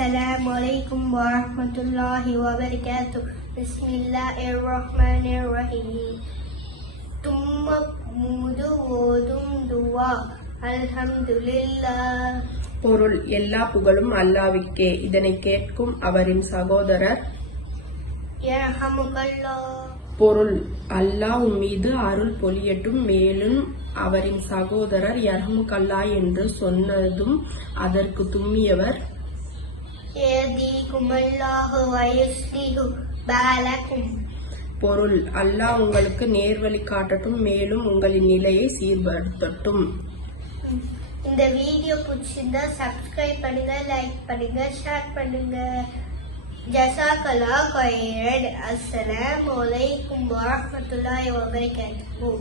Assalamualaikum warahmatullahi wabarakatuh. Bismillahirrahmanirrahim. தும்மூது ஓதும் துவா அல்ஹம்துலில்லாஹ். பொருள்: எல்லா புகழும் அல்லாஹ்வுக்கே. இதனை கேட்கும் அவரின் சகோதரர் யர்ஹமுகல்லாஹ். பொருள்: அல்லாஹ் மீது அருள் பொழியட்டும். மேலும் அவரின் சகோதரர் யர்ஹமுகல்லாஹ் என்று சொன்னதும் அதற்கு தும்மியவர் யஹ்திகுமுல்லாஹு வ யுஸ்லிஹு பாலக்கும். பொருள்: அல்லாஹ் உங்களுக்கு நேர்வழி காட்டட்டும், மேலும் உங்களின் நிலையை சீர்படுத்தட்டும். இந்த வீடியோ பிடிச்சிருந்தா சப்ஸ்கிரைப் பண்ணுங்க, லைக் பண்ணுங்க, ஷேர் பண்ணுங்க. ஜஸாக்கல்லாஹ் கைரன். அஸ்ஸலாமு அலைக்கும் வரஹ்மத்துல்லாஹி வபரகாத்துஹு.